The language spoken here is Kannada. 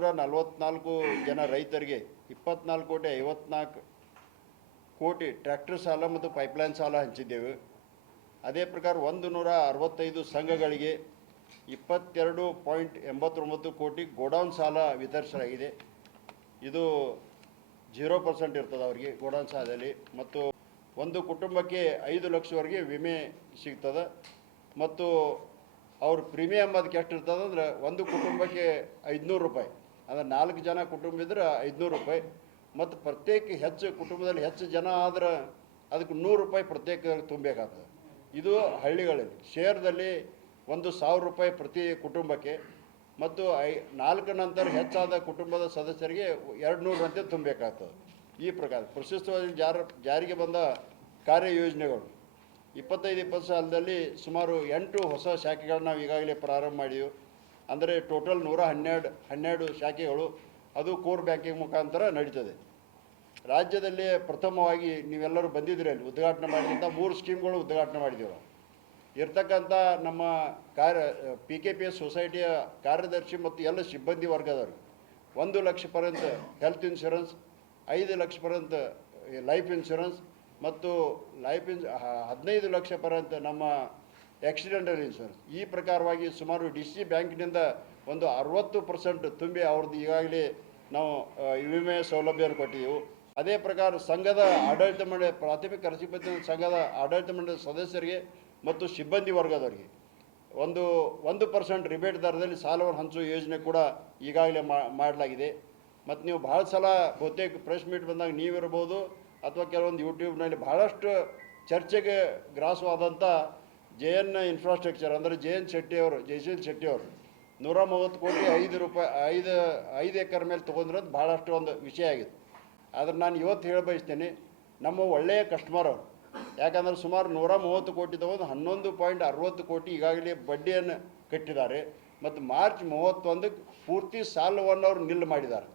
744 ಜನ ರೈತರಿಗೆ 24,54,00,00,000 ಟ್ರ್ಯಾಕ್ಟರ್ ಸಾಲ ಮತ್ತು ಪೈಪ್ಲೈನ್ ಸಾಲ ಹಂಚಿದ್ದೇವೆ. ಅದೇ ಪ್ರಕಾರ 165 ಸಂಘಗಳಿಗೆ 22.89 ಕೋಟಿ ಗೋಡೌನ್ ಸಾಲ ವಿತರಿಸಲಾಗಿದೆ. ಇದು 0% ಇರ್ತದೆ ಅವರಿಗೆ ಗೋಡೌನ್ ಸಾಲದಲ್ಲಿ. ಮತ್ತು ಒಂದು ಕುಟುಂಬಕ್ಕೆ 5 ಲಕ್ಷವರೆಗೆ ವಿಮೆ ಸಿಗ್ತದೆ. ಮತ್ತು ಅವ್ರ ಪ್ರೀಮಿಯಮ್ ಅದಕ್ಕೆ ಎಷ್ಟು ಇರ್ತದೆ ಅಂದರೆ ಒಂದು ಕುಟುಂಬಕ್ಕೆ 500 ರೂಪಾಯಿ, ಅಂದರೆ 4 ಜನ ಕುಟುಂಬ ಇದ್ರೆ 500 ರೂಪಾಯಿ. ಮತ್ತು ಪ್ರತ್ಯೇಕ ಕುಟುಂಬದಲ್ಲಿ ಹೆಚ್ಚು ಜನ ಆದ್ರೆ ಅದಕ್ಕೆ 100 ರೂಪಾಯಿ ಪ್ರತ್ಯೇಕ ತುಂಬಬೇಕಾಗ್ತದೆ. ಇದು ಹಳ್ಳಿಗಳಲ್ಲಿ. ಶಹರದಲ್ಲಿ 1,000 ರೂಪಾಯಿ ಪ್ರತಿ ಕುಟುಂಬಕ್ಕೆ, ಮತ್ತು 4 ನಂತರ ಹೆಚ್ಚಾದ ಕುಟುಂಬದ ಸದಸ್ಯರಿಗೆ 200 ತುಂಬಬೇಕಾಗ್ತದೆ. ಈ ಪ್ರಕಾರ ಪ್ರಶಸ್ತವಾಗಿ ಜಾರಿಗೆ ಬಂದ ಕಾರ್ಯಯೋಜನೆಗಳು 25 ಸಾಲದಲ್ಲಿ ಸುಮಾರು 8 ಹೊಸ ಶಾಖೆಗಳನ್ನ ನಾವು ಈಗಾಗಲೇ ಪ್ರಾರಂಭ ಮಾಡಿದೆವು. ಅಂದರೆ ಟೋಟಲ್ 112 ಶಾಖೆಗಳು ಅದು ಕೋರ್ ಬ್ಯಾಂಕಿಂಗ್ ಮುಖಾಂತರ ನಡೀತದೆ. ರಾಜ್ಯದಲ್ಲಿ ಪ್ರಥಮವಾಗಿ ನೀವೆಲ್ಲರೂ ಬಂದಿದ್ದೀರಿ, ಅಲ್ಲಿ ಉದ್ಘಾಟನೆ ಮಾಡಿದಂಥ 3 ಸ್ಕೀಮ್ಗಳು ಉದ್ಘಾಟನೆ ಮಾಡಿದ್ದೇವೆ. ಇರ್ತಕ್ಕಂಥ ನಮ್ಮ PKPS ಸೊಸೈಟಿಯ ಕಾರ್ಯದರ್ಶಿ ಮತ್ತು ಎಲ್ಲ ಸಿಬ್ಬಂದಿ ವರ್ಗದವರು 1 ಲಕ್ಷ ಪರ್ಯಂತ ಹೆಲ್ತ್ ಇನ್ಶೂರೆನ್ಸ್, 5 ಲಕ್ಷ ಪರ್ಯಂತ ಲೈಫ್ ಇನ್ಶೂರೆನ್ಸ್ ಮತ್ತು 15 ಲಕ್ಷ ಪರ್ಯಂತ ನಮ್ಮ ಆಕ್ಸಿಡೆಂಟಲ್ ಇನ್ಶೂರೆನ್ಸ್. ಈ ಪ್ರಕಾರವಾಗಿ ಸುಮಾರು DC ಬ್ಯಾಂಕಿನಿಂದ ಒಂದು 60% ತುಂಬಿ ಅವ್ರದ್ದು ಈಗಾಗಲೇ ನಾವು ವಿಮೆ ಸೌಲಭ್ಯವನ್ನು ಕೊಟ್ಟಿದ್ದೆವು. ಅದೇ ಪ್ರಕಾರ ಸಂಘದ ಆಡಳಿತ ಮಂಡಳಿ, ಪ್ರಾಥಮಿಕ ಕೃಷಿ ಪತ್ತಿನ ಸಂಘದ ಆಡಳಿತ ಮಂಡಳಿ ಸದಸ್ಯರಿಗೆ ಮತ್ತು ಸಿಬ್ಬಂದಿ ವರ್ಗದವರಿಗೆ 1% ರಿಬೇಟ್ ದರದಲ್ಲಿ ಸಾಲವನ್ನು ಹಂಚುವ ಯೋಜನೆ ಕೂಡ ಈಗಾಗಲೇ ಮಾಡಲಾಗಿದೆ. ಮತ್ತು ನೀವು ಭಾಳ ಸಲ ಬಹುತೇಕ ಪ್ರೆಸ್ ಮೀಟ್ ಬಂದಾಗ ನೀವಿರ್ಬೋದು ಅಥವಾ ಕೆಲವೊಂದು ಯೂಟ್ಯೂಬ್ನಲ್ಲಿ ಭಾಳಷ್ಟು ಚರ್ಚೆಗೆ ಗ್ರಾಸವಾದಂಥ JN ಇನ್ಫ್ರಾಸ್ಟ್ರಕ್ಚರ್, ಅಂದರೆ ಜಯಶೀಲ್ ಶೆಟ್ಟಿಯವರು 130 ಕೋಟಿ 5 ಎಕರೆ ಮೇಲೆ ತೊಗೊಂಡಿರೋದು ಭಾಳಷ್ಟು ಒಂದು ವಿಷಯ ಆಗಿದೆ. ಆದರೆ ನಾನು ಇವತ್ತು ಹೇಳ ಬಯಸ್ತೇನೆ, ನಮ್ಮ ಒಳ್ಳೆಯ ಕಸ್ಟಮರ್ ಅವರು. ಯಾಕಂದರೆ ಸುಮಾರು 130 ಕೋಟಿ ತೊಗೊಂಡು 11.60 ಕೋಟಿ ಈಗಾಗಲೇ ಬಡ್ಡಿಯನ್ನು ಕಟ್ಟಿದ್ದಾರೆ. ಮತ್ತು ಮಾರ್ಚ್ 31ಕ್ಕೆ ಪೂರ್ತಿ ಸಾಲವನ್ನು ಅವರು ನಿಲ್ಲು ಮಾಡಿದ್ದಾರೆ.